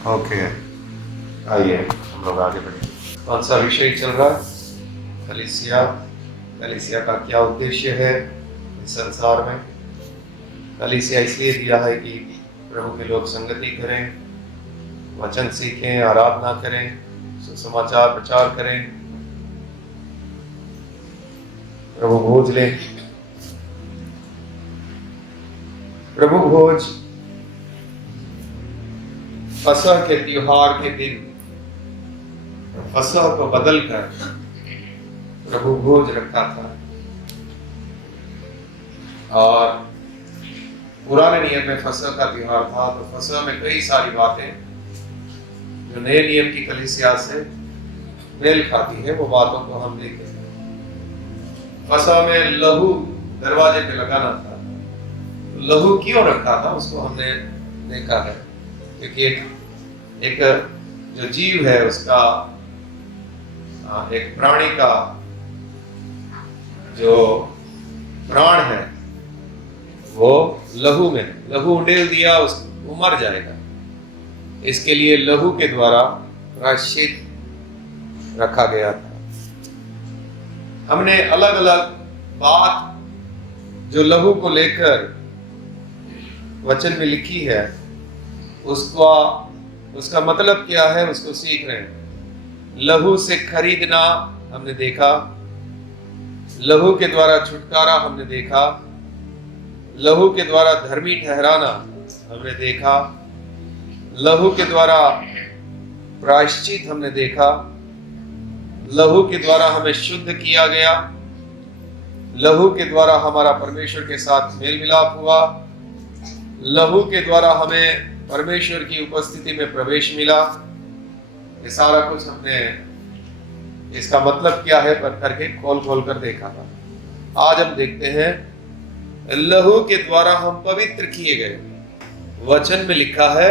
Okay, आइए हम लोग आगे बढ़ें। कौन सा विषय चल रहा है? कलीसिया। कलीसिया का क्या उद्देश्य है इस संसार में? कलीसिया इसलिए दिया है कि प्रभु के लोग संगति करें, वचन सीखें, आराधना करें, सुसमाचार प्रचार करें, प्रभु भोज लें। प्रभु भोज फसह के त्योहार के दिन फसह को बदलकर प्रभु भोज रखा था। और पुराने नियम में फसह का त्योहार था, तो फसह में कई सारी बातें जो नए नियम की कलीसिया से मेल खाती है, वो बातों को हम देखें। फसह में लहू दरवाजे पे लगाना था। लहू क्यों रखा था उसको हमने देखा है, क्योंकि एक जो जीव है उसका, एक प्राणी का जो प्राण है वो लहू में, लहू उंडेल दिया वो मर जाएगा। इसके लिए लहू के द्वारा प्रायश्चित रखा गया था। हमने अलग अलग बात जो लहू को लेकर वचन में लिखी है उसका मतलब क्या है उसको सीख रहे हैं। लहू से खरीदना हमने देखा, लहू के द्वारा छुटकारा हमने देखा, लहू के द्वारा धर्मी ठहराना हमने देखा, लहू के द्वारा प्रायश्चित हमने देखा, लहू के द्वारा हमें शुद्ध किया गया, लहू के द्वारा हमारा परमेश्वर के साथ मेल मिलाप हुआ, लहू के द्वारा हमें परमेश्वर की उपस्थिति में प्रवेश मिला। ये सारा कुछ हमने इसका मतलब क्या है पर करके खोल कर देखा था। आज हम देखते हैं लहू के द्वारा हम पवित्र किए गए। वचन में लिखा है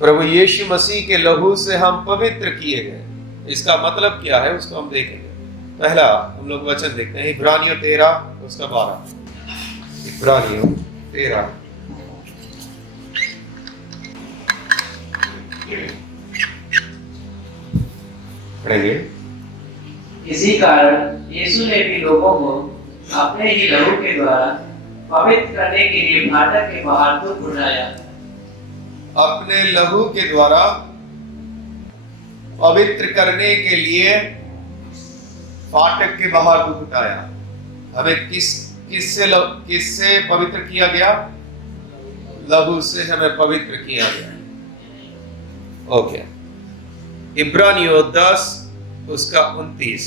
प्रभु यीशु मसीह के लहू से हम पवित्र किए गए। इसका मतलब क्या है उसको हम देखेंगे। पहला हम लोग वचन देखते हैं इब्रानियों 13 उसका 12। इब्रानियों 13 पढ़ेंगे। इसी कारण यीशु ने भी लोगों को अपने ही लहू के द्वारा पवित्र करने के लिए फाटक के बाहर दुख उठाया। अपने लहू के द्वारा पवित्र करने के लिए फाटक के बाहर दुख उठाया। हमें किससे पवित्र किया गया? लहू से हमें पवित्र किया गया। ओके, इब्रानियों 10 उसका 29।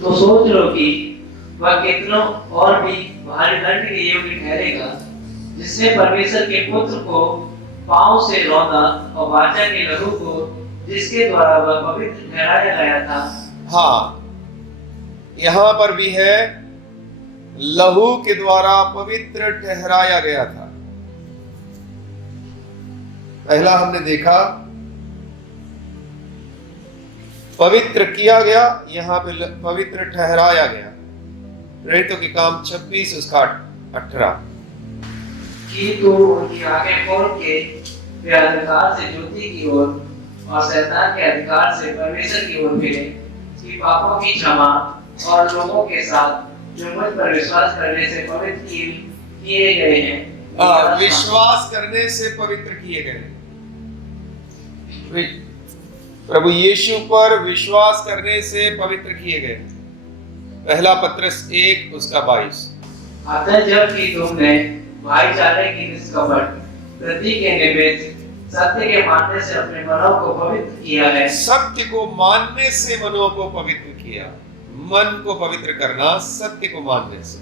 तो सोच लो कि वह कितनों और भी भारी दंड के योग्य ठहरेगा, जिसने परमेश्वर के पुत्र को पांव से रौंदा और वाचा के लहू को जिसके द्वारा वह पवित्र ठहराया गया था। हाँ, यहाँ पर भी है लहू के द्वारा पवित्र ठहराया गया था। पहला हमने देखा पवित्र किया गया, यहाँ पे पवित्र ठहराया गया। प्रेरितों के काम 26 उसका 18 कि तू उनकी आंखें खोल के वे अंधकार से ज्योति की ओर और शैतान के अधिकार से परमेश्वर की ओर फिरे, कि पापों की क्षमा और लोगों के साथ जो मुझ पर विश्वास करने से पवित्र किए गए हैं। विश्वास करने से पवित्र किए गए। प्रभु यीशु पर विश्वास करने से पवित्र किए गए। पहला पत्रस 1 उसका 22। अतः जब कि तुमने भाईचारे की निष्कपट वृद्धि के निमित्त सत्य के मानने से अपने मनों को पवित्र किया है। सत्य को मानने से मनों को पवित्र किया। मन को पवित्र करना सत्य को मानने से।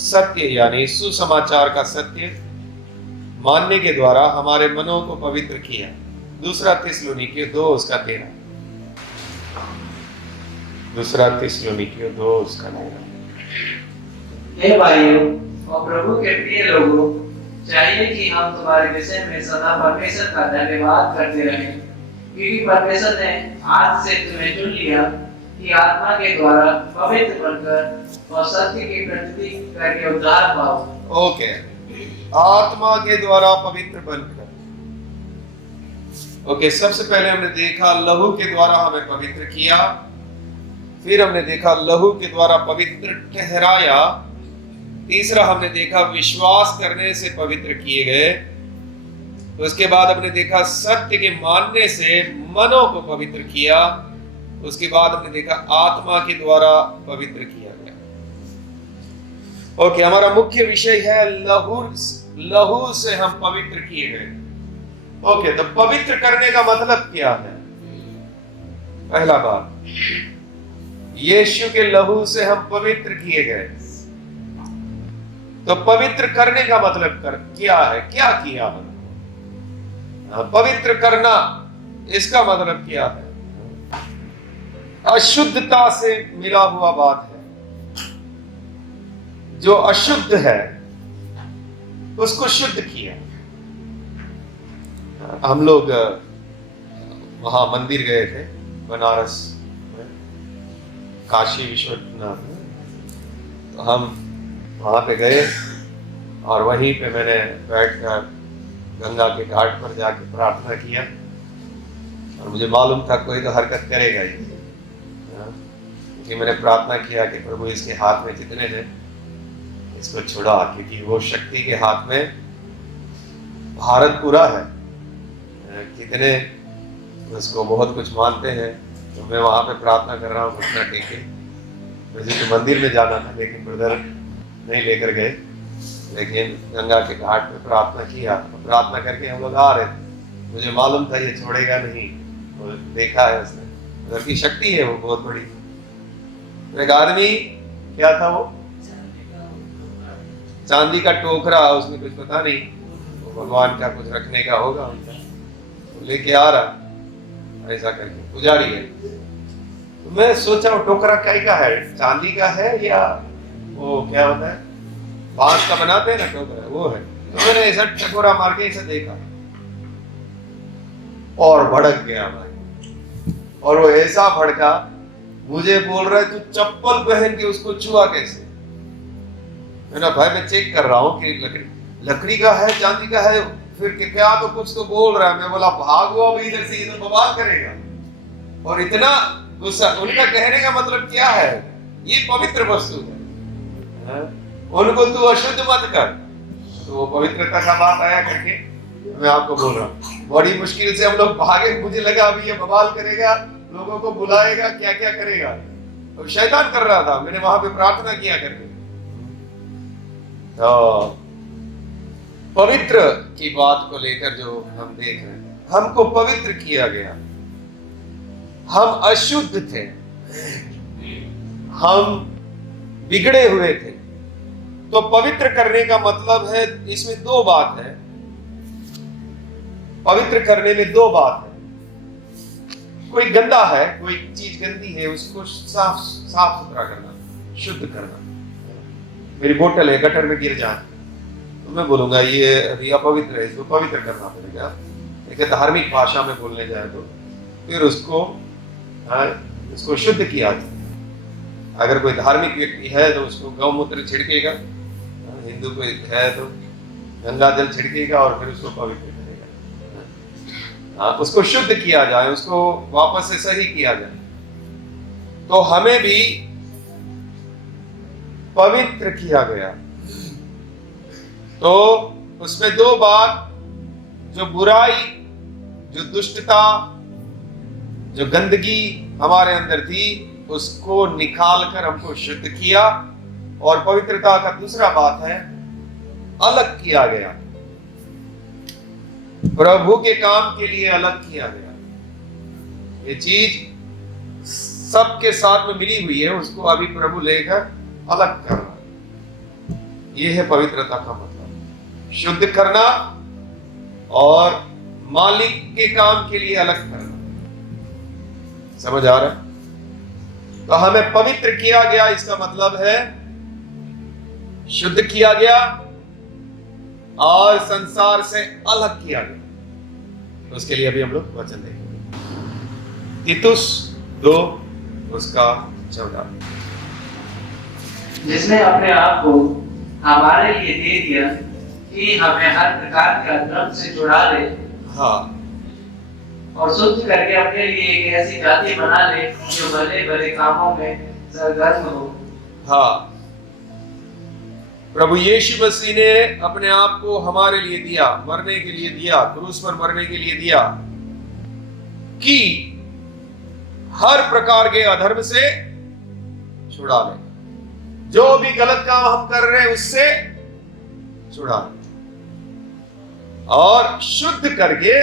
सत्य यानी सुसमाचार का सत्य मानने के द्वारा हमारे मनों को पवित्र किया। दूसरा थिस्सलुनीकियों 2 उसका 13। दूसरा थिस्सलुनीकियों 2 उसका 13। हे भाइयों और प्रभु के प्रिय लोगों, चाहिए कि हम तुम्हारे विषय में सदा परमेश्वर का धन्यवाद करते रहें, क्योंकि परमेश्वर ने आज से तुम्हें चुन लिया कि आत्मा के द्वारा पवित्र बनकर और सत्य की प्रगति करके उद्धार पाओ। ओके, आत्मा के द्वारा पवित्र बनकर। ओके, सबसे पहले हमने देखा लहू के द्वारा हमें पवित्र किया, फिर हमने देखा लहू के द्वारा पवित्र ठहराया, तीसरा हमने देखा विश्वास करने से पवित्र किए गए, उसके बाद हमने देखा सत्य के मानने से मनों को पवित्र किया, उसके बाद हमने देखा आत्मा के द्वारा पवित्र किया गया। ओके, हमारा मुख्य विषय है लहू से हम पवित्र किए गए। ओके, तो पवित्र करने का मतलब क्या है? पहला बात, यीशु के लहू से हम पवित्र किए गए। तो पवित्र करने का मतलब क्या है? क्या किया हमने? पवित्र करना, इसका मतलब क्या है? अशुद्धता से मिला हुआ बात है। जो अशुद्ध है उसको शुद्ध किया। हम लोग वहां मंदिर गए थे बनारस, काशी विश्वनाथ, तो हम वहां पे गए और वहीं पे मैंने बैठकर गंगा के घाट पर जाके प्रार्थना किया और मुझे मालूम था कोई तो हरकत करेगा ही, क्योंकि मैंने प्रार्थना किया कि प्रभु इसके हाथ में जितने थे इसको छुड़ा, क्योंकि वो शक्ति के हाथ में भारत पूरा है। कितने उसको बहुत कुछ मानते हैं, तो मैं वहां पे प्रार्थना कर रहा हूँ घुटना टेके। मुझे तो मंदिर में जाना था लेकिन ब्रदर नहीं लेकर गए, लेकिन गंगा के घाट पे प्रार्थना किया। प्रार्थना करके हम लोग आ रहे थे, मुझे मालूम था ये छोड़ेगा नहीं, वो देखा है उसने, उधर की शक्ति है वो बहुत बड़ी। एक आदमी, क्या था वो, चांदी का टोकरा, उसमें कुछ पता नहीं, वो भगवान का कुछ रखने का होगा उनका, लेके आ रहा ऐसा करके, पुजारी है। तो मैं सोचा वो टोकरा क्या का है, चांदी का है या वो क्या होता है, बांस का बनाते हैं ना टोकरा, वो है। तो मैंने ऐसा टकोरा मार के ऐसा देखा और भड़क गया भाई, और वो ऐसा भड़का, मुझे बोल रहा है तू चप्पल पहन के उसको छुआ कैसे? मैंने भाई मैं चेक कर रहा हूँ कि लकड़ी का है, चांदी का है, फिर क्या तो कुछ तो बोल रहा है। मैं बोला भागो अब इधर से, ये तो बवाल करेगा। और इतना गुस्सा, उनका कहने का मतलब क्या है, ये पवित्र वस्तु है, उनको तू अशुद्ध मत कर। तो वो पवित्रता का बात आया करके मैं आपको बोल रहा हूँ, बड़ी मुश्किल से हम लोग भागे। मुझे लगा अभी ये बवाल करेगा, लोगों को बुलाएगा, क्या क्या करेगा, तो शैतान कर रहा था। मैंने वहां पे प्रार्थना किया करके। तो पवित्र की बात को लेकर जो हम देख रहे हैं, हमको पवित्र किया गया। हम अशुद्ध थे, हम बिगड़े हुए थे। तो पवित्र करने का मतलब है, इसमें दो बात है, पवित्र करने में दो बात है। कोई गंदा है, कोई चीज गंदी है, उसको साफ सुथरा करना, शुद्ध करना। मेरी बोतल है, गटर में गिर जाए तो मैं बोलूंगा ये अभी अपवित्र है, इसको पवित्र करना पड़ेगा। लेकिन धार्मिक भाषा में बोलने जाए तो फिर उसको शुद्ध किया जाए। अगर कोई धार्मिक व्यक्ति है तो उसको गौमूत्र छिड़केगा, हिंदू कोई है तो गंगा जल छिड़केगा और फिर उसको पवित्र करेगा। उसको शुद्ध किया जाए, उसको वापस से सही किया जाए। तो हमें भी पवित्र किया गया। तो उसमें दो बात, जो बुराई, जो दुष्टता, जो गंदगी हमारे अंदर थी, उसको निकाल कर हमको शुद्ध किया। और पवित्रता का दूसरा बात है, अलग किया गया, प्रभु के काम के लिए अलग किया गया। ये चीज सबके साथ में मिली हुई है, उसको अभी प्रभु लेकर अलग करना। ये है पवित्रता का मतलब, शुद्ध करना और मालिक के काम के लिए अलग करना। समझ आ रहा है? तो हमें पवित्र किया गया, इसका मतलब है शुद्ध किया गया और संसार से अलग किया गया। तो उसके लिए अभी हम लोग वचन देखेंगे। तीतुस 2 उसका 14। जिसने अपने आप को हमारे लिए दे दिया कि हमें हर प्रकार के अधर्म से छुड़ा ले, हाँ, और शुद्ध करके अपने लिए एक ऐसी जाति बना ले जो भले भले कामों में सरगर्म हो। हाँ, प्रभु यीशु मसीह ने अपने आप को हमारे लिए दिया, मरने के लिए दिया, क्रूस पर मरने के लिए दिया कि हर प्रकार के अधर्म से छुड़ा ले। जो भी गलत काम हम कर रहे हैं उससे छुड़ा ले और शुद्ध करके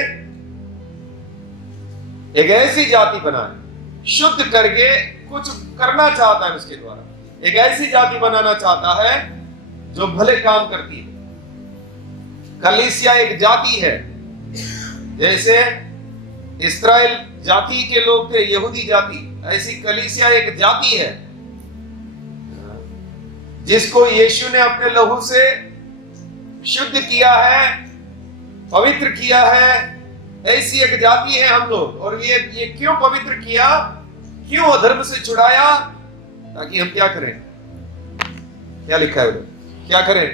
एक ऐसी जाति बनाए। शुद्ध करके कुछ करना चाहता है उसके द्वारा, एक ऐसी जाति बनाना चाहता है जो भले काम करती है। कलीसिया एक जाति है, जैसे इस्राएल जाति के लोग थे, यहूदी जाति, ऐसी कलीसिया एक जाति है जिसको यीशु ने अपने लहू से शुद्ध किया है, पवित्र किया है। ऐसी एक जाति है हम लोग। और ये क्यों पवित्र किया, क्यों अधर्म से छुड़ाया? ताकि हम क्या करें? क्या लिखा है उधर? क्या करें?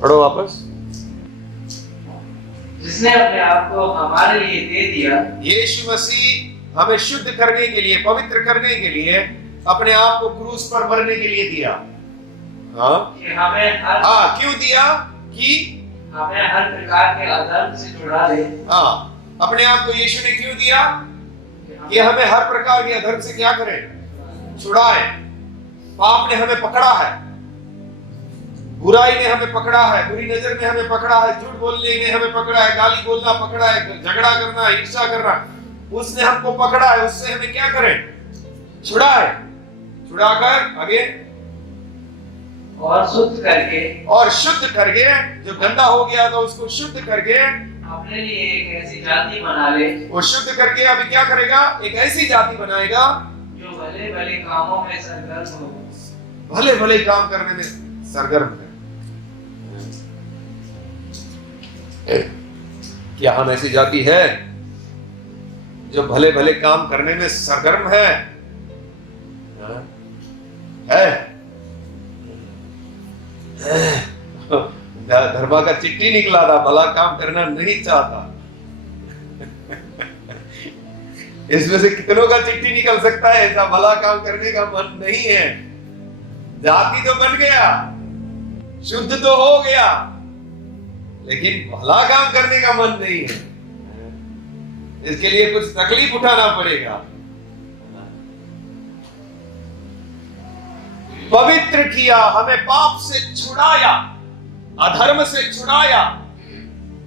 पढ़ो वापस। जिसने अपने आप को हमारे लिए दे दिया। यीशु मसीह हमें शुद्ध करने के लिए, पवित्र करने के लिए अपने आप को क्रूस पर मरने के लिए दिया। हाँ, कि हमें क्यों दिया? कि हमें हर प्रकार के अधर्म से छुड़ा ले। हाँ, अपने आप को यीशु ने क्यों दिया? कि हमें हर प्रकार के अधर्म से क्या करें? छुड़ाए। पाप ने हमें पकड़ा है, बुराई ने हमें पकड़ा है, बुरी नजर ने हमें पकड़ा है, झूठ बोलने ने हमें पकड़ा है, गाली बोलना पकड़ा है, झगड़ा करना, ईर्ष्या करना, उसने हमको पकड़ा है। उससे हमें क्या करें? छुड़ाए। छुड़ाकर आगे और शुद्ध करके जो गंदा हो गया था उसको शुद्ध करके अपने लिए एक ऐसी जाति बना ले। वो शुद्ध करके अभी क्या करेगा? एक ऐसी जाति बनाएगा जो भले भले कामों में सरगर्म हो। भले भले काम करने में सरगर्म है। क्या हम ऐसी जाति है जो भले भले काम करने में सरगर्म है? धर्मा का चिट्ठी निकला था, भला काम करना नहीं चाहता। इसमें से कितनों का चिट्ठी निकल सकता है ऐसा भला काम करने का मन नहीं है? जाति तो बन गया, शुद्ध तो हो गया, लेकिन भला काम करने का मन नहीं है। इसके लिए कुछ तकलीफ उठाना पड़ेगा। पवित्र किया, हमें पाप से छुड़ाया, अधर्म से छुड़ाया।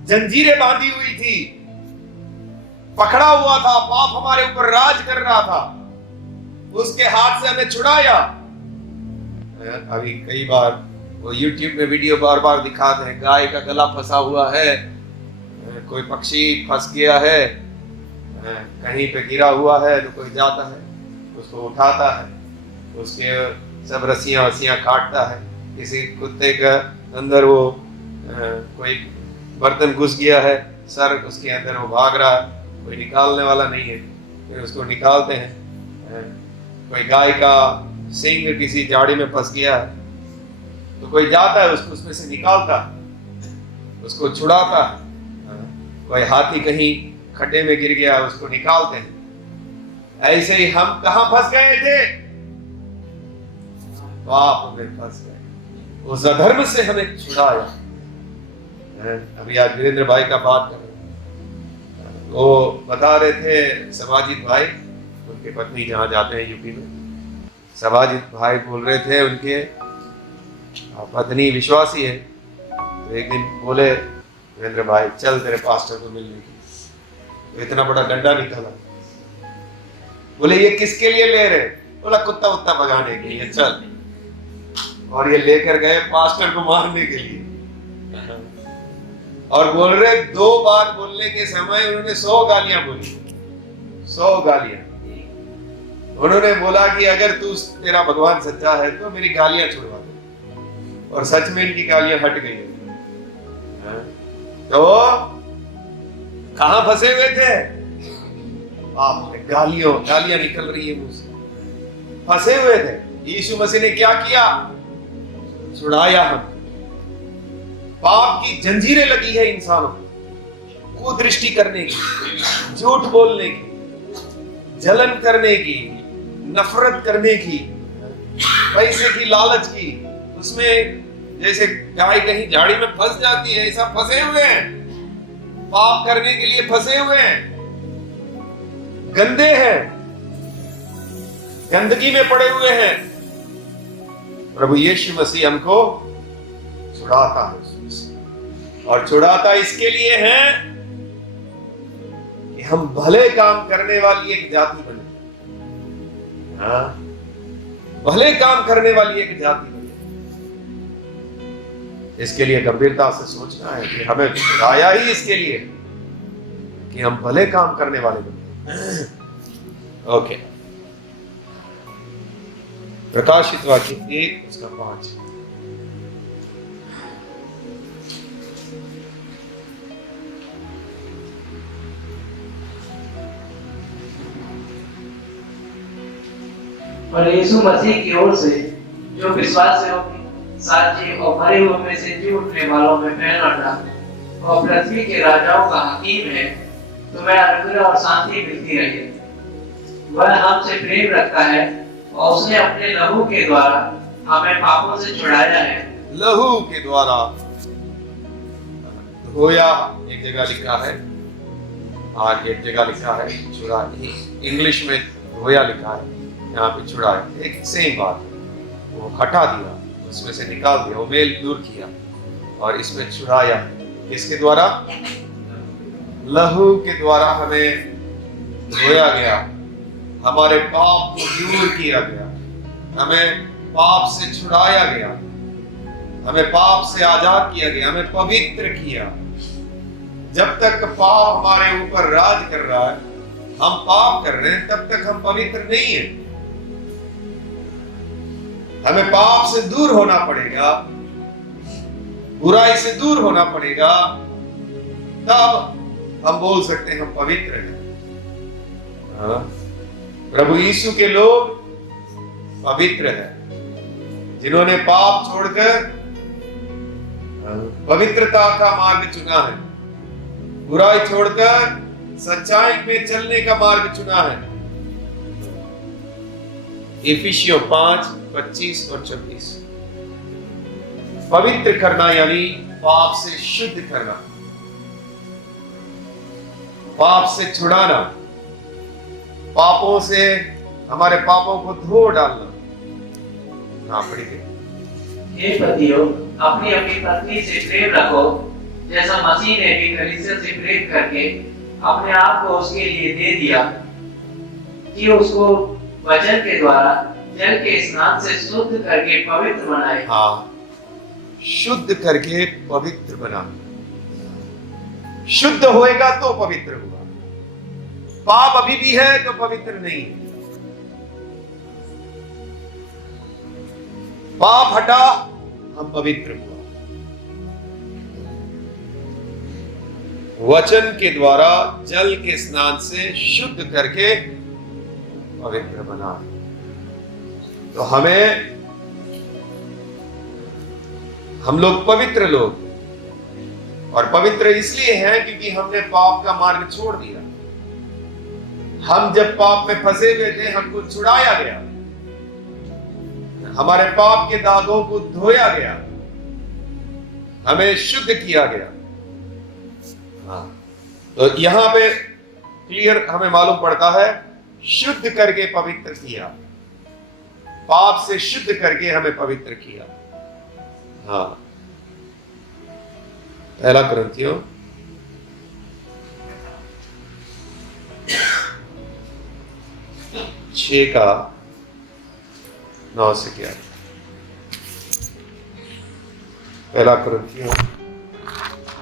जंजीरें बांधी हुई थी, पकड़ा हुआ था, पाप हमारे ऊपर राज कर रहा था, उसके हाथ से हमें छुड़ाया। अभी कई बार वो YouTube में वीडियो बार बार दिखाते हैं, गाय का गला फंसा हुआ है, कोई पक्षी फंस गया है, कहीं पे गिरा हुआ है, तो कोई जाता है उसको उठाता है, उसके सब रस्सियां वस्सियां काटता है। किसी कुत्ते का अंदर वो कोई बर्तन घुस गया है, सर उसके अंदर वो भाग रहा है, कोई निकालने वाला नहीं है, फिर उसको निकालते हैं। कोई गाय का सींग किसी झाड़ी में फंस गया है, तो कोई जाता है उसको उसमें से निकालता है, उसको छुड़ाता है। कोई हाथी कहीं खड्डे में गिर गया, उसको निकालते हैं। ऐसे ही हम कहां फंस गए थे? पाप में फंस गए, उस अधर्म से हमें छुड़ाया। अभी आज वीरेंद्र भाई का बात कर रहे, वो बता रहे थे, सबाजित भाई, उनके पत्नी जहाँ जाते हैं यूपी में, सबाजित भाई बोल रहे थे उनके पत्नी विश्वासी है। तो एक दिन बोले, वीरेंद्र भाई चल तेरे पास्टर को मिलने की। तो इतना बड़ा डंडा निकाला, बोले ये किसके लिए ले रहे? बोला कुत्ता उत्ता भगाने के लिए, चल। और ये लेकर गए पास्टर को मारने के लिए। और बोल रहे 2 बार बोलने के समय उन्होंने 100 गालियां बोली, 100 गालियां। उन्होंने बोला कि अगर तू तेरा भगवान सच्चा है तो मेरी गालियां छुड़वा दे। और सच में इनकी गालियां हट गई। तो कहां फंसे हुए थे? पाप में गालियां निकल रही है मुंह से, फंसे हुए थे। यीशु मसीह ने क्या किया? छुड़ाया हम। पाप की जंजीरें लगी है इंसानों को, कुदृष्टि करने की, झूठ बोलने की, जलन करने की, नफरत करने की, पैसे की लालच की। उसमें जैसे गाय कहीं झाड़ी में फंस जाती है, ऐसा फंसे हुए हैं, पाप करने के लिए फंसे हुए हैं, गंदे हैं, गंदगी में पड़े हुए हैं। प्रभु यीशु मसीह हमको छुड़ाता है, और छुड़ाता इसके लिए है कि हम भले काम करने वाली एक जाति बने। हाँ, भले काम करने वाली एक जाति बने। इसके लिए गंभीरता से सोचना है कि हमें छुड़ाया ही इसके लिए कि हम भले काम करने वाले बने। ओके, प्रकाशित वाक्य 1 उसका 5। और यीशु मसीह की ओर से जो विश्वासियों की साक्षी और भरे हुए में से जी उठने वालों में फैला और पृथ्वी के राजाओं का हकीम है, तुम्हें अनुग्रह और शांति मिलती रहे। वह हमसे प्रेम रखता है और उसने अपने लहू के द्वारा हमें पापों से छुड़ाया है। लहू के द्वारा धोया, एक जगह लिखा है, और एक जगह लिखा है छुड़ा। इंग्लिश में धोया लिखा है, यहाँ पे छुड़ाया। एक सेम बात है, वो हटा दिया, उसमें से निकाल दिया, वो मेल दूर किया, और इसमें छुड़ाया। किसके द्वारा? लहू के द्वारा हमें धोया गया, हमारे पाप को दूर किया गया, हमें पाप से छुड़ाया गया, हमें पाप से आजाद किया गया, हमें पवित्र किया। जब तक पाप हमारे ऊपर राज कर रहा है, हम पाप कर रहे हैं, तब तक हम पवित्र नहीं है। हमें पाप से दूर होना पड़ेगा, बुराई से दूर होना पड़ेगा, तब हम बोल सकते हैं हम पवित्र हैं। हाँ? प्रभु यीशु के लोग पवित्र हैं, जिन्होंने पाप छोड़कर पवित्रता का मार्ग चुना है, बुराई छोड़कर सच्चाई में चलने का मार्ग चुना है। इफिसियों 5:25 और 26। पवित्र करना यानी पाप से शुद्ध करना, पाप से छुड़ाना, पापों से हमारे पापों को धो डालना। हाँ, पढ़िए। हे पतियों, अपनी अपनी पत्नी से प्रेम रखो, जैसा मसीह ने भी कलीसिया से प्रेम करके अपने आप को उसके लिए दे दिया, कि उसको वचन के द्वारा जल के स्नान से शुद्ध करके पवित्र बनाए। हाँ, शुद्ध करके पवित्र बना। शुद्ध होएगा तो पवित्र होगा, पाप अभी भी है तो पवित्र नहीं है। पाप हटा, हम पवित्र हुआ। वचन के द्वारा जल के स्नान से शुद्ध करके पवित्र बना। तो हम लोग पवित्र लोग, और पवित्र इसलिए हैं क्योंकि हमने पाप का मार्ग छोड़ दिया। हम जब पाप में फंसे हुए थे, हमको छुड़ाया गया, हमारे पाप के दागों को धोया गया, हमें शुद्ध किया गया। हाँ, तो यहां पे क्लियर हमें मालूम पड़ता है, शुद्ध करके पवित्र किया, पाप से शुद्ध करके हमें पवित्र किया। हाँ, पहला कुरिन्थियों 6:9 से 11। पहला कुरिन्थियों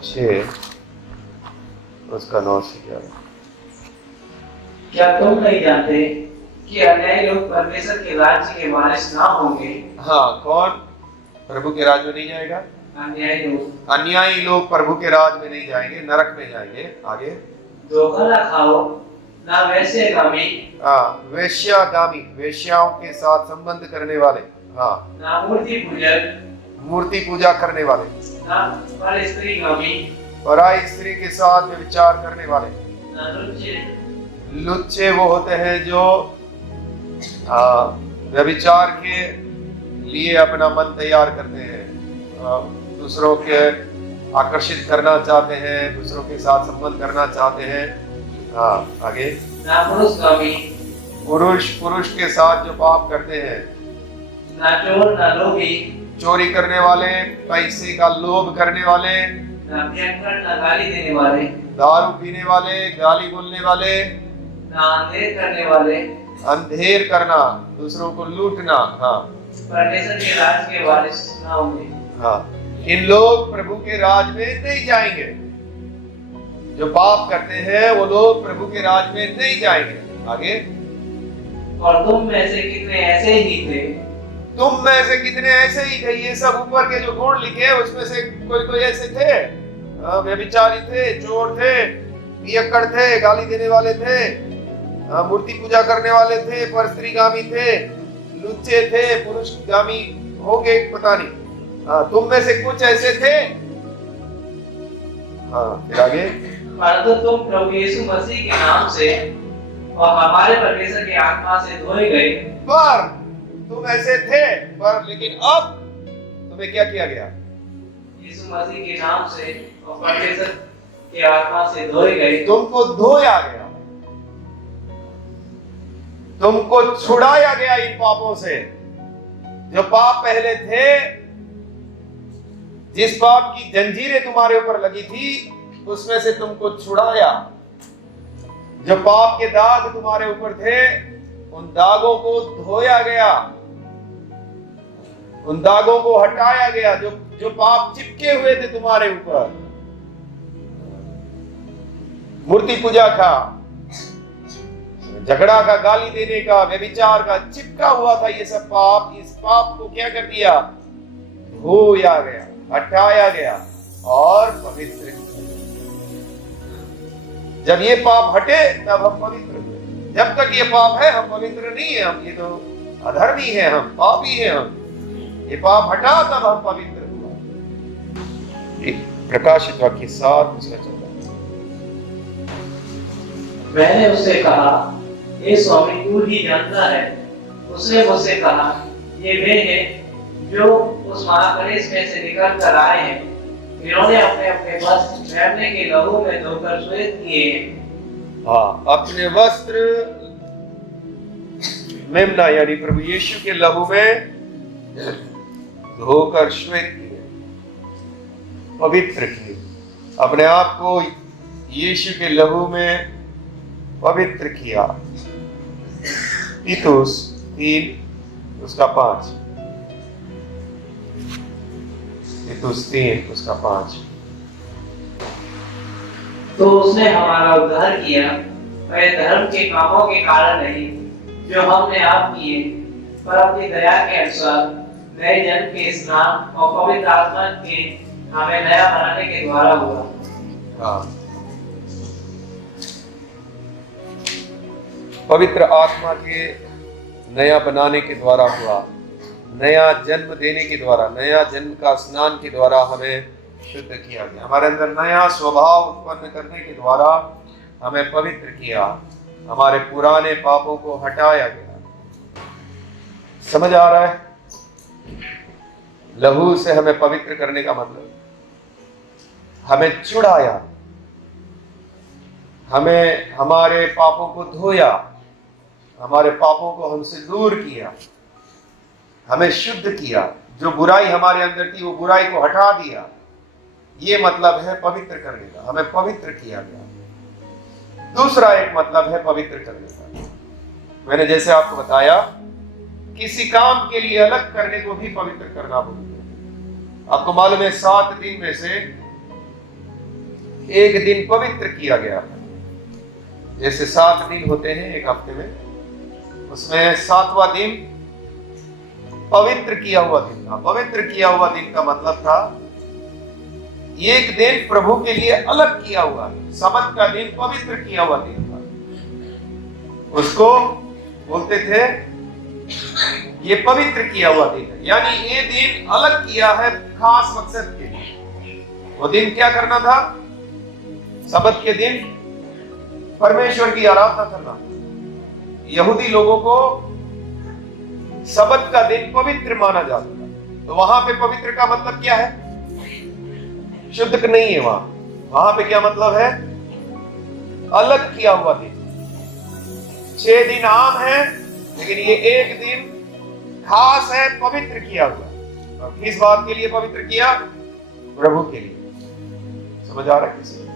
6 उसका 9 से 11। क्या तुम नहीं जानते कि अन्यायी लोग परमेश्वर के राज्य के वारिस ना होंगे? हाँ, कौन प्रभु के राज में नहीं जाएगा? अन्यायी लोग प्रभु के राज में नहीं जाएंगे, नरक में जाएंगे। आगे, धोखा न खाओ, ना वैश्यगामी, हाँ, वेश्यागामी, वेश्याओं के साथ संबंध करने वाले, हाँ, ना मूर्ति पूजक, मूर्ति पूजा करने वाले, ना पर स्त्रीगामी, पराई स्त्री के साथ व्यभिचार करने वाले, ना लुच्चे, लुच्चे वो होते हैं जो व्यभिचार के लिए अपना मन तैयार करते हैं, दूसरों के आकर्षित करना चाहते हैं, दूसरों के साथ संबंध करना चाहते हैं। हाँ, आगे, ना पुरुषगामी, पुरुष के साथ जो पाप करते हैं, ना चोर, ना लोभी, चोरी करने वाले, पैसे का लोभ करने वाले, ना भयंकर, ना गाली देने वाले, दारू पीने वाले, गाली बोलने वाले, ना अंधेर करने वाले, अंधेर करना, दूसरों को लूटना। हाँ, परमेश्वर के राज के वारिस ना होंगे। हाँ, इन लोग प्रभु के राज में नहीं जाएंगे। जो पाप करते हैं वो लोग प्रभु के राज में नहीं जाएंगे। आगे, और तुम में से कितने ऐसे ही थे, तुम में से कितने ऐसे ही थे। ये सब ऊपर के जो गुण लिखे हैं उसमें से कोई ऐसे थे, व्यभिचारी थे, चोर थे, पियक्कड़ थे, गाली देने वाले थे, मूर्ति पूजा करने वाले थे, परस्त्रीगामी थे, लुच्चे थे, पुरुषगामी हो गए, पता नहीं। तुम में से कुछ ऐसे थे। हाँ, फिर आगे, परंतु तुम प्रभु यीशु मसीह के नाम से और हमारे परमेश्वर की आत्मा से धोए गए। पर तुम ऐसे थे, पर लेकिन अब तुम्हें क्या किया गया? यीशु मसीह के नाम से और परमेश्वर की आत्मा से धोए गए। तुमको धोया गया, तुमको छुड़ाया गया इन पापों से। जो पाप पहले थे, जिस पाप की जंजीरें तुम्हारे ऊपर लगी थी, उसमें से तुमको छुड़ाया। जो पाप के दाग तुम्हारे ऊपर थे, उन दागों को धोया गया, उन दागों को हटाया गया। जो पाप चिपके हुए थे तुम्हारे ऊपर, मूर्ति पूजा का, झगड़ा का, गाली देने का, व्यभिचार का, चिपका हुआ था ये सब पाप। इस पाप को क्या कर दिया? धोया गया, हटाया गया और पवित्र किया। जब ये पाप हटे तब हम पवित्र हुए। जब तक ये पाप है हम पवित्र नहीं है। हम ये तो अधर्मी है, हम पापी है। हम ये पाप हटा तब हम पवित्र हुआ। एक प्रकाशित वाक्य 7 उसका 14। मैंने उससे कहा, ये स्वामी तू ही जानता है। उसने मुझसे कहा, ये वे हैं जो उस महाक्लेश में से निकल कर आए हैं। इन्होंने अपने अपने वस्त्र मेमने के लहू में धोकर श्वेत किए। हाँ, अपने वस्त्र मेमना यानी प्रभु यीशु के लहू में धोकर श्वेत किए, पवित्र किए। अपने आप को यीशु के लहू में पवित्र किया। तीतुस 3 उसका 5। तीतुस 3 उसका 5। तो उसने हमारा उद्धार किया, वह धर्म के कामों के कारण नहीं जो हमने आप किए, पर अपनी दया के अनुसार नए जन्म के स्नान और पवित्र आत्मा के हमें नया बनाने के द्वारा हुआ। हाँ, पवित्र आत्मा के नया बनाने के द्वारा हुआ, नया जन्म देने के द्वारा, नया जन्म का स्नान के द्वारा हमें शुद्ध किया गया। हमारे अंदर नया स्वभाव उत्पन्न करने के द्वारा हमें पवित्र किया, हमारे पुराने पापों को हटाया गया। समझ आ रहा है? लहू से हमें पवित्र करने का मतलब, हमें छुड़ाया, हमें हमारे पापों को धोया, हमारे पापों को हमसे दूर किया, हमें शुद्ध किया। जो बुराई हमारे अंदर थी वो बुराई को हटा दिया। ये मतलब है पवित्र करने का, हमें पवित्र किया गया। दूसरा एक मतलब है पवित्र करने का, मैंने जैसे आपको बताया, किसी काम के लिए अलग करने को भी पवित्र करना बोलते हैं। आपको मालूम है 7 दिन में से एक दिन पवित्र किया गया था। जैसे 7 दिन होते हैं एक हफ्ते में, उसमें 7वां दिन पवित्र किया हुआ दिन था। पवित्र किया हुआ दिन का मतलब था एक दिन प्रभु के लिए अलग किया हुआ, सबत का दिन पवित्र किया हुआ दिन था। उसको बोलते थे ये पवित्र किया हुआ दिन है, यानी ये दिन अलग किया है खास मकसद के लिए। वो दिन क्या करना था? सबत के दिन परमेश्वर की आराधना करना। यहूदी लोगों को सबत का दिन पवित्र माना जाता था, तो वहां पे पवित्र का मतलब क्या है? शुद्ध नहीं है। वहां पे क्या मतलब है? अलग किया हुआ दिन। 6 दिन आम है, लेकिन ये एक दिन खास है, पवित्र किया हुआ। और किस बात के लिए पवित्र किया? प्रभु के लिए। समझ आ रहा है किसी?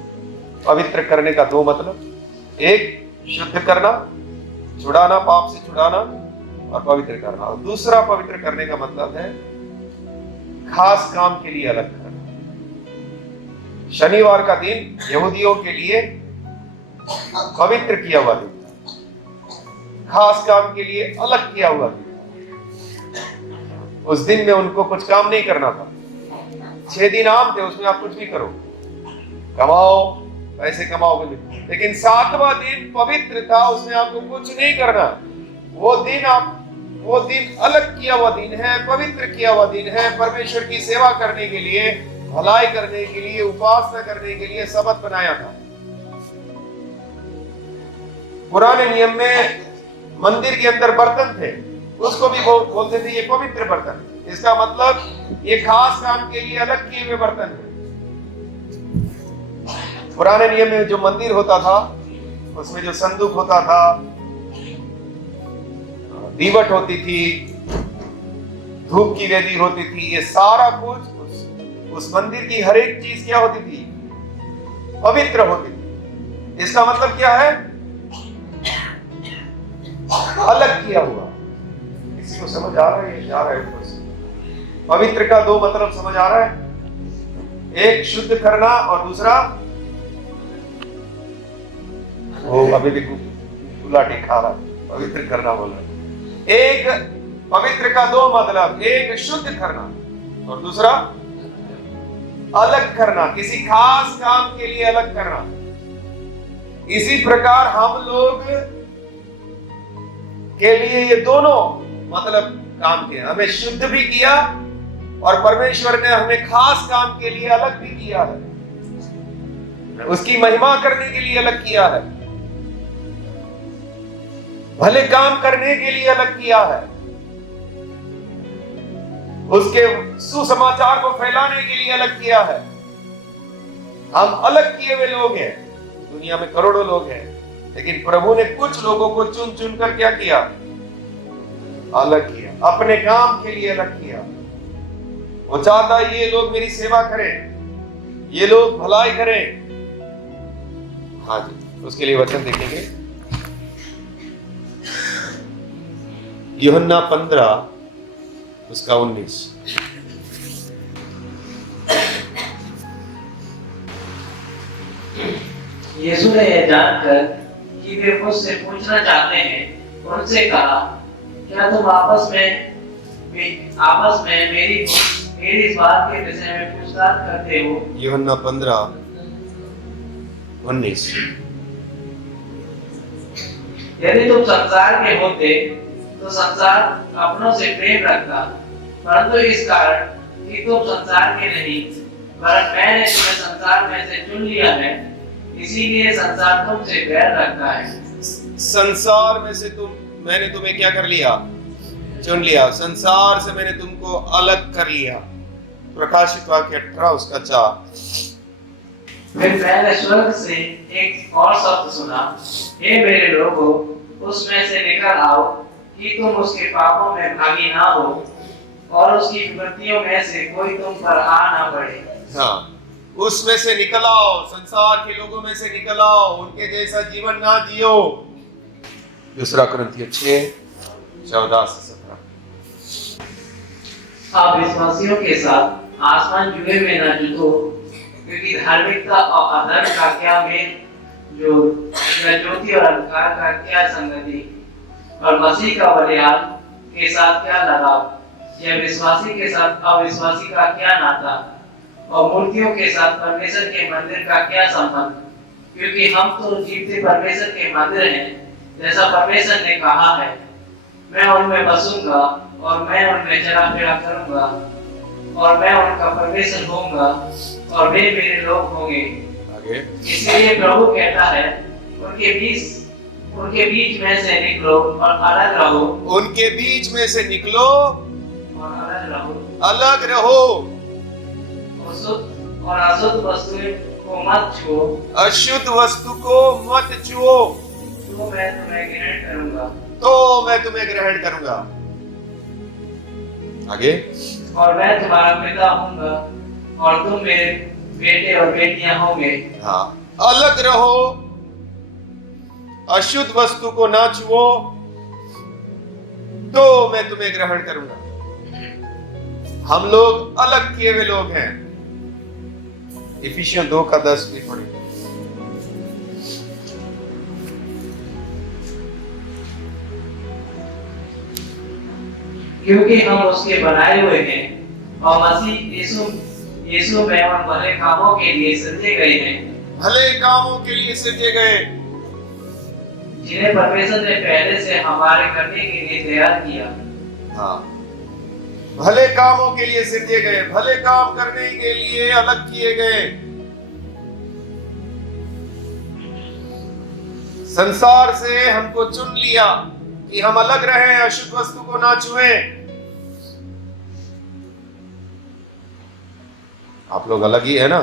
पवित्र करने का 2 मतलब, एक शुद्ध करना, छुड़ाना, पाप से छुड़ाना, और पवित्र करना। और दूसरा पवित्र करने का मतलब है खास काम के लिए अलग करना। शनिवार का दिन यहूदियों के लिए पवित्र किया हुआ दिन, खास काम के लिए अलग किया हुआ दिन। उस दिन में उनको कुछ काम नहीं करना था। 6 दिन आम थे, उसमें आप कुछ भी करो, कमाओ, पैसे कमाओ, लेकिन 7वां दिन पवित्र था, उसमें आपको कुछ नहीं करना। वो दिन अलग किया हुआ दिन है, पवित्र किया हुआ दिन है, परमेश्वर की सेवा करने के लिए, भलाई करने के लिए, उपासना करने के लिए सबत बनाया था। पुराने नियम में मंदिर के अंदर बर्तन थे, उसको भी बोलते थे ये पवित्र बर्तन। इसका मतलब ये खास काम के लिए अलग किए हुए बर्तन है। पुराने नियम में जो मंदिर होता था, उसमें जो संदूक होता था, दीवट होती थी, धूप की वेदी होती थी, ये सारा कुछ उस मंदिर की हर एक चीज क्या होती थी? पवित्र होती थी। इसका मतलब क्या है? अलग किया हुआ। किसी को समझ आ रहा है? जा रहा है? पवित्र का 2 मतलब समझ आ रहा है? एक शुद्ध करना और दूसरा वो अभी भी गुलाटी खा रहा है, पवित्र करना बोल रहा है। एक पवित्र का 2 मतलब, एक शुद्ध करना और दूसरा अलग करना, किसी खास काम के लिए अलग करना। इसी प्रकार हम लोग के लिए ये दोनों मतलब काम किया। हमें शुद्ध भी किया और परमेश्वर ने हमें खास काम के लिए अलग भी किया है, उसकी महिमा करने के लिए अलग किया है, भले काम करने के लिए अलग किया है, उसके सुसमाचार को फैलाने के लिए अलग किया है। हम अलग किए हुए लोग हैं। दुनिया में करोड़ों लोग हैं, लेकिन प्रभु ने कुछ लोगों को चुन चुन कर क्या किया? अलग किया, अपने काम के लिए अलग किया। वो चाहता है ये लोग मेरी सेवा करें, ये लोग भलाई करें। हाँ जी, उसके लिए वचन देखेंगे। यूहन्ना 15 उसका 19। यीशु ने यह जानकर कि वे मुझसे पूछना चाहते हैं, उनसे कहा, क्या तुम आपस में मेरी इस बात के विषय में पूछताछ करते हो? यूहन्ना 15 19। यदि तुम संसार के होते तो संसार अपनों से प्रेम रखता, परंतु इस कारण कि तुम संसार के नहीं, वरन मैंने तुम्हें संसार में से चुन लिया है, इसीलिए संसार तुमसे बैर रखता है। संसार में से मैंने तुम्हें क्या कर लिया? चुन लिया। संसार से मैंने तुमको अलग कर लिया। प्रकाशित वाक्य 18 उसका 4। फिर मैंने स्वर्ग से एक और शब्द सुना, हे मेरे लोगों, उसमें से निकल आओ कि तुम उसके पापों में भागी ना हो और उसकी विपत्तियों में से कोई तुम पर आ ना पड़े। हाँ, उसमें से निकल आओ, संसार के लोगों में से निकल आओ, उनके जैसा जीवन ना जियो। 2 कुरिन्थियों 6:14-17। आप विश्वासियों के साथ आसमान जुए में ना जुटो, क्योंकि धार्मिकता और अधर्म का क्या मेल, जो ज्योति और अंधकार का क्या संगति, और मसीह का बलिदान के साथ क्या लगाव, यह विश्वासी के साथ अविश्वासी का क्या नाता, और मूर्तियों के साथ परमेश्वर के मंदिर का क्या संबंध? क्योंकि हम तो जीवते परमेश्वर के मंदिर हैं। जैसा परमेश्वर ने कहा है, मैं उनमें बसूंगा और मैं उनमें चला फिरा करूंगा और मैं उनका परमेश्वर होऊंगा और वे मेरे लोग होंगे। आगे इसलिए प्रभु कहता है, उनके बीच में से निकलो और अलग रहो। उनके बीच में से निकलो और अलग रहो। अलग रहो। और अशुद्ध वस्तु को मत छुओ। अशुद्ध वस्तु को मत छुओ। तो मैं तुम्हें ग्रहण करूंगा। तो मैं तुम्हें ग्रहण करूंगा। आगे और मैं तुम्हारा पिता होऊंगा और तुम मेरे बेटे और बेटियां होंगे। हाँ, अलग रहो, अशुद्ध वस्तु को ना छुओ, तो मैं तुम्हें ग्रहण करूंगा। हम लोग अलग किए हुए लोग हैं। इफिसियन 2:10 भी पढ़े। क्योंकि हम उसके बनाए हुए हैं और मसीह यीशु में हम भले कामों के लिए सृजे गए हैं। भले कामों के लिए सृजे गए, जिन्हें परमेश्वर ने पहले से हमारे करने के लिए तैयार किया। हाँ, भले कामों के लिए सृजे गए, भले काम करने के लिए अलग किए गए। संसार से हमको चुन लिया कि हम अलग रहें, अशुद्ध वस्तु को ना छुएं। आप लोग अलग ही है ना?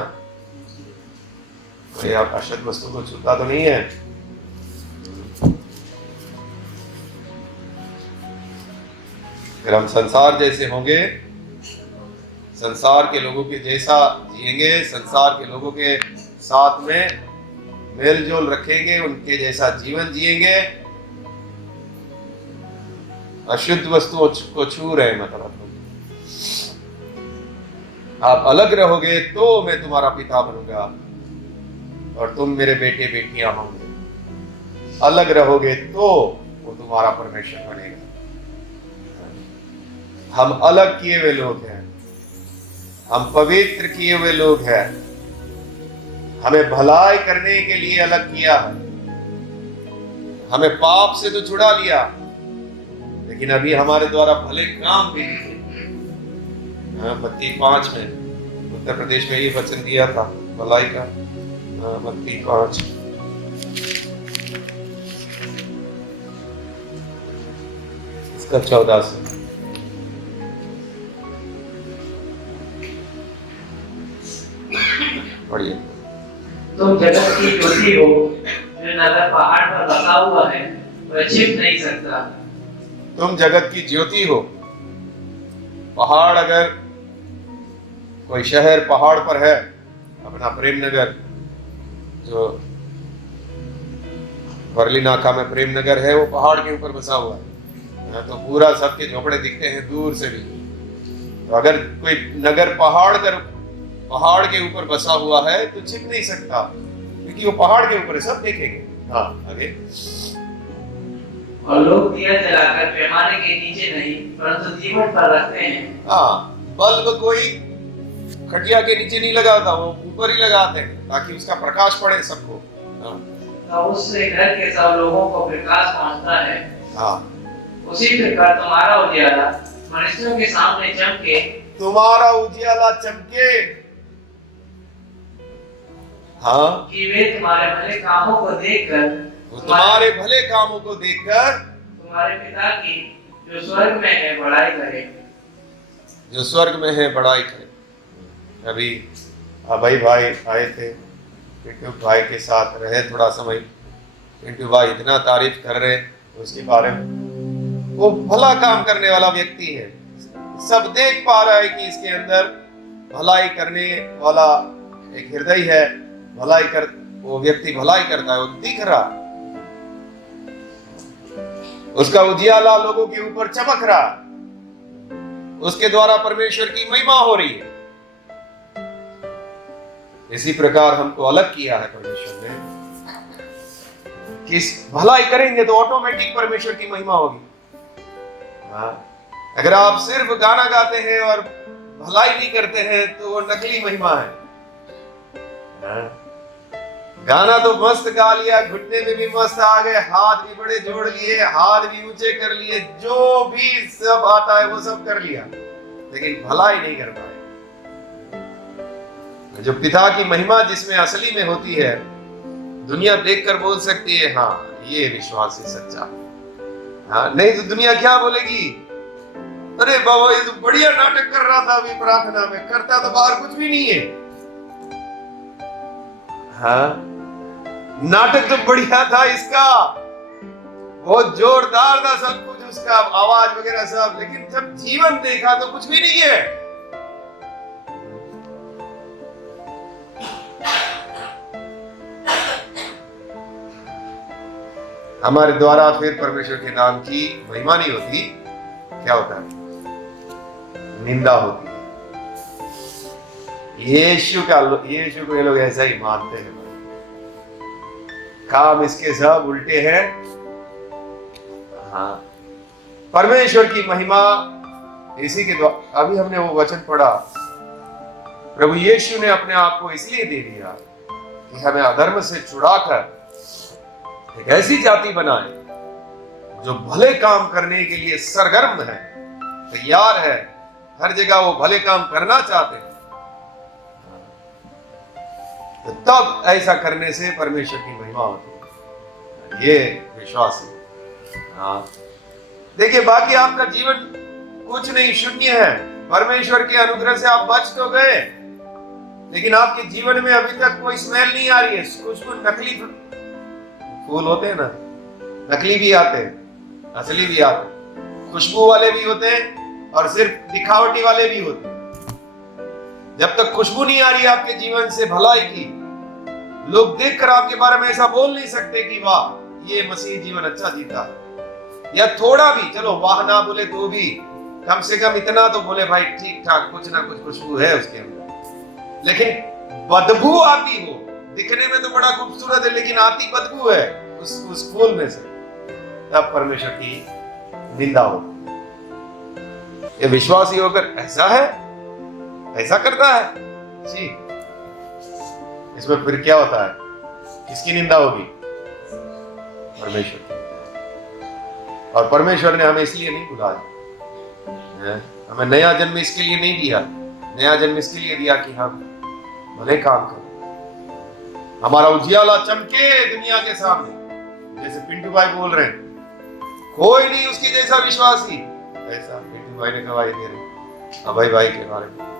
आप अशुद्ध वस्तु को छूता तो नहीं है? फिर हम संसार जैसे होंगे, संसार के लोगों के जैसा जिएंगे, संसार के लोगों के साथ में मेल जोल रखेंगे, उनके जैसा जीवन जिएंगे। अशुद्ध वस्तुओं को छू रहे मतलब आप अलग रहोगे तो मैं तुम्हारा पिता बनूंगा और तुम मेरे बेटे बेटियां होंगे। अलग रहोगे तो वो तुम्हारा परमेश्वर बनेगा। हम अलग किए हुए लोग हैं, हम पवित्र किए हुए लोग हैं। हमें भलाई करने के लिए अलग किया है। हमें पाप से तो छुड़ा लिया, लेकिन अभी हमारे द्वारा भले काम भी किए। मत्ती 5 में उत्तर प्रदेश में ये वचन दिया था भलाई का। मत्ती 5 इसका 14 से पढ़िए। तुम जगत की ज्योति हो, जो नगर पहाड़ पर बसा हुआ है, वह छिप नहीं सकता। तुम जगत की ज्योति हो। पहाड़, अगर कोई शहर पहाड़ पर है, अपना प्रेम नगर जो वर्ली नाका में प्रेम नगर है, वो पहाड़ के ऊपर बसा हुआ है, तो पूरा सबके झोपड़े दिखते हैं दूर से भी। तो अगर कोई नगर पहाड़ के ऊपर बसा हुआ है तो छिप नहीं सकता, क्योंकि वो पहाड़ के ऊपर है, सब देखेंगे। हाँ, आगे। और लोग दिया जलाकर पैमाने के नीचे नहीं, परंतु दीवट पर रखते हैं। हाँ, बल्ब कोई खटिया के नीचे नहीं लगाता, वो ऊपर ही लगाते हैं ताकि उसका प्रकाश पड़े सबको। हाँ, तो उससे घर के सब लोगों को प्रकाश पहुंचता है। हाँ, उसी प्रकार तुम्हारा उजियाला मनुष्यों के सामने चमके। तुम्हारा उजियाला चमके। हाँ, कि वे तुम्हारे भले कामों को देखकर तुम्हारे भले कामों को देखकर तुम्हारे पिता की जो स्वर्ग में है बड़ाई करे। जो स्वर्ग में है बड़ाई करे। अभी अभय भाई आए थे, पिंटू भाई के साथ रहे थोड़ा समय। पिंटू भाई इतना तारीफ कर रहे उसके बारे में। वो भला काम करने वाला व्यक्ति है, सब देख पा रहा है कि इसके अंदर भलाई करने वाला एक हृदय है। वो व्यक्ति भलाई करता है, वो दिख रहा। उसका उजियाला लोगों के ऊपर चमक रहा, उसके द्वारा परमेश्वर की महिमा हो रही है। इसी प्रकार हमको अलग किया है परमेश्वर ने। किस भलाई करेंगे तो ऑटोमेटिक परमेश्वर की महिमा होगी। हाँ, अगर आप सिर्फ गाना गाते हैं और भलाई नहीं करते हैं तो वो नकली महिमा है। हाँ, गाना तो मस्त गा लिया, घुटने में भी मस्त आ गए, हाथ भी बड़े जोड़ लिए, हाथ भी ऊंचे कर लिए, जो भी सब आता है वो सब कर लिया, लेकिन भलाई नहीं कर पाए। जो पिता की महिमा जिसमें असली में होती है, दुनिया देखकर बोल सकती है हाँ ये विश्वास है सच्चा। हाँ, नहीं तो दुनिया क्या बोलेगी, अरे बाबा ये तो बढ़िया नाटक कर रहा था अभी प्रार्थना में, करता तो बाहर कुछ भी नहीं है। हाँ, नाटक तो बढ़िया था इसका, बहुत जोरदार था सब कुछ, उसका आवाज वगैरह सब, लेकिन जब जीवन देखा तो कुछ भी नहीं है। हमारे द्वारा फिर परमेश्वर के नाम की महिमा नहीं होती, क्या होता है? निंदा होती है। यीशु को ये लोग ऐसा ही मानते हैं, काम इसके सब उल्टे हैं। हाँ, परमेश्वर की महिमा इसी के द्वारा। अभी हमने वो वचन पढ़ा, प्रभु यीशु ने अपने आप को इसलिए दे दिया कि हमें अधर्म से छुड़ाकर एक ऐसी जाति बनाए जो भले काम करने के लिए सरगर्म है, तैयार है, हर जगह वो भले काम करना चाहते हैं। तो तब ऐसा करने से परमेश्वर की महिमा होती है, ये विश्वास है। हाँ, देखिए बाकी आपका जीवन कुछ नहीं, शून्य है। परमेश्वर के अनुग्रह से आप बच तो गए, लेकिन आपके जीवन में अभी तक कोई स्मेल नहीं आ रही है। कुछ नकली फूल होते हैं ना, नकली भी आते हैं, असली भी आते हैं, खुशबू वाले भी होते हैं और सिर्फ दिखावटी वाले भी होते हैं। जब तक खुशबू नहीं आ रही आपके जीवन से भलाई की, लोग देखकर आपके बारे में ऐसा बोल नहीं सकते कि वाह ये मसीह जीवन अच्छा जीता है, या थोड़ा भी, चलो वाह ना बोले तो भी कम से कम इतना तो बोले भाई ठीक ठाक कुछ ना कुछ खुशबू है उसके अंदर। लेकिन बदबू आती हो, दिखने में तो बड़ा खूबसूरत है लेकिन आती बदबू है उस फूल में से, तब परमेश्वर की निंदा हो। ये विश्वासी होकर ऐसा है, ऐसा करता है जी, इसमें फिर क्या होता है? किसकी निंदा होगी? परमेश्वर की। और परमेश्वर ने हमें इसलिए नहीं बुलाया, हमें नया जन्म इसके लिए नहीं दिया। नया जन्म इसके लिए दिया कि हम भले काम करें, हमारा उजियाला चमके दुनिया के सामने। जैसे पिंटू भाई बोल रहे हैं, कोई नहीं उसकी जैसा विश्वासी, ऐसा पिंटू भाई ने गवाही दे रहे अभय भाई के बारे में।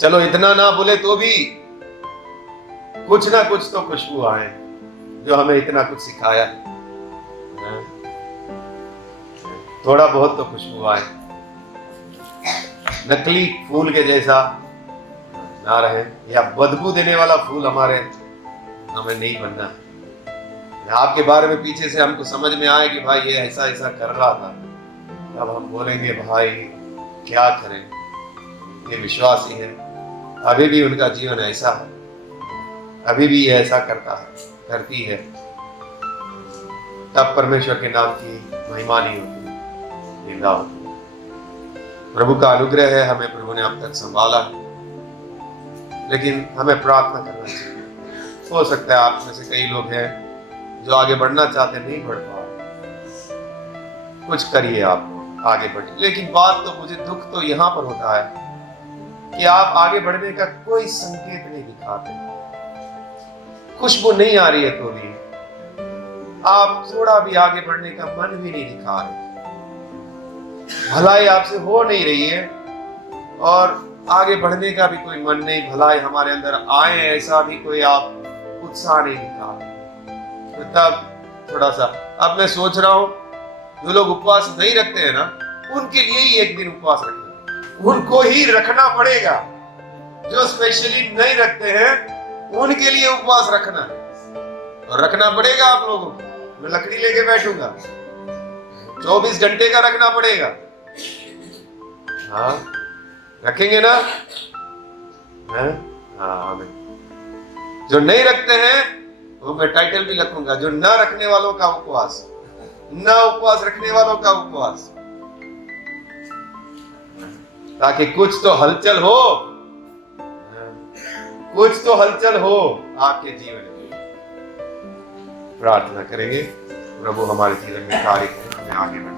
चलो इतना ना बोले तो भी कुछ ना कुछ तो खुशबू आए, जो हमें इतना कुछ सिखाया है। थोड़ा बहुत तो खुशबू आए, नकली फूल के जैसा ना रहे, या बदबू देने वाला फूल हमें नहीं बनना। आपके बारे में पीछे से हमको समझ में आए कि भाई ये ऐसा ऐसा कर रहा था, तब हम बोलेंगे भाई क्या करें, ये विश्वासी है, अभी भी उनका जीवन ऐसा है, अभी भी ये ऐसा करता है, करती है। तब परमेश्वर के नाम की महिमा नहीं होती, निंदा होती है। प्रभु का अनुग्रह है, हमें प्रभु ने अब तक संभाला है, लेकिन हमें प्रार्थना करना चाहिए। हो सकता है आप में से कई लोग हैं जो आगे बढ़ना चाहते, नहीं बढ़ पा रहे, कुछ करिए, आप आगे बढ़िए। लेकिन बात तो, मुझे दुख तो यहाँ पर होता है कि आप आगे बढ़ने का कोई संकेत नहीं दिखाते। खुशबू नहीं आ रही है तो भी आप थोड़ा भी आगे बढ़ने का मन भी नहीं दिखा रहे, भलाई आपसे हो नहीं रही है और आगे बढ़ने का भी कोई मन नहीं, भलाई हमारे अंदर आए ऐसा भी कोई आप उत्साह नहीं दिखा रहे। तो तब थोड़ा सा, अब मैं सोच रहा हूं जो लोग उपवास नहीं रखते हैं ना, उनके लिए ही एक दिन उपवास रखना, उनको ही रखना पड़ेगा। जो स्पेशली नहीं रखते हैं उनके लिए उपवास रखना है, और रखना पड़ेगा आप लोगों को। मैं लकड़ी लेके बैठूंगा, 24 घंटे का रखना पड़ेगा। हाँ, रखेंगे ना? हाँ, जो नहीं रखते हैं वो मैं टाइटल भी लिखूंगा, जो न रखने वालों का उपवास, न उपवास रखने वालों का उपवास, ताकि कुछ तो हलचल हो। कुछ तो हलचल हो आपके जीवन में। प्रार्थना करेंगे, प्रभु हमारे जीवन में कार्य करें, हमें आगे बढ़े।